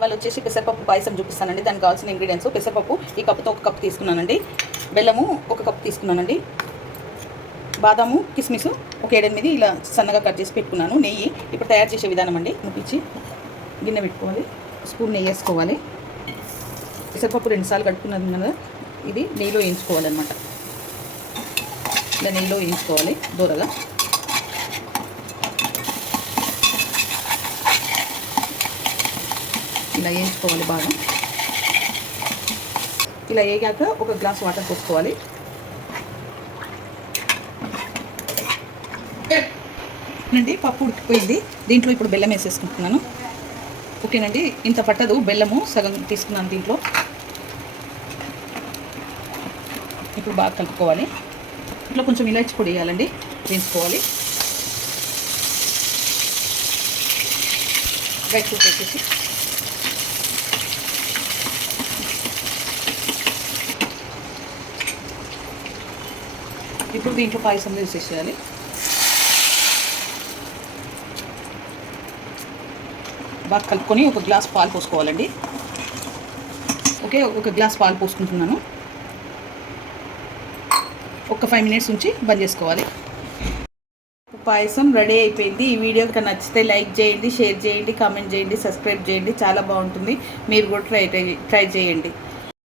ఇవాళ వచ్చేసి పెసరపప్పు పాయసం చూపిస్తానండి. దానికి కావాల్సిన ఇంగ్రీడియంట్స్: పెసరపప్పు ఈ కప్పుతో 1 కప్పు తీసుకున్నానండి, బెల్లము 1 కప్పు తీసుకున్నానండి, బాదాము కిస్మిస్ ఒక 7-8 ఇలా సన్నగా కట్ చేసి పెట్టుకున్నాను, నెయ్యి. ఇప్పుడు తయారు చేసే విధానం అండి. ముప్పించి గిన్నె పెట్టుకోవాలి, స్పూన్ నెయ్యి వేసుకోవాలి, పెసరపప్పు 2 సార్లు కడుక్కున్నది కదా, ఇది నెయ్యిలో వేయించుకోవాలన్నమాట. ఇలా నెయ్యిలో వేయించుకోవాలి దూరగా. ఇలా వేయించుకోవాలి బాగా. ఇలా వేగాక 1 గ్లాస్ వాటర్ పోసుకోవాలి. అండి పప్పు ఉడికిపోయింది, దీంట్లో ఇప్పుడు బెల్లం వేసేసుకుంటున్నాను. ఓకేనండి, ఇంత పట్టదు, బెల్లము సగం తీసుకున్నాను దీంట్లో. ఇప్పుడు బాగా కలుపుకోవాలి. ఇంట్లో కొంచెం ఇలాచి పొడి వేయాలండి, వేసుకోవాలి. డ్రై ఫ్రూట్ వేసేసి ఇప్పుడు దీంట్లో పాయసం వేసేసేయాలి. బాగా కలుపుకొని 1 గ్లాస్ పాలు పోసుకోవాలండి. ఓకే, 1 గ్లాస్ పాలు పోసుకుంటున్నాను. ఒక 5 మినిట్స్ ఉంచి బంద్ చేసుకోవాలి. పాయసం రెడీ అయిపోయింది. ఈ వీడియో కనుక నచ్చితే లైక్ చేయండి, షేర్ చేయండి, కామెంట్ చేయండి, సబ్స్క్రైబ్ చేయండి. చాలా బాగుంటుంది, మీరు కూడా ట్రై చేయండి.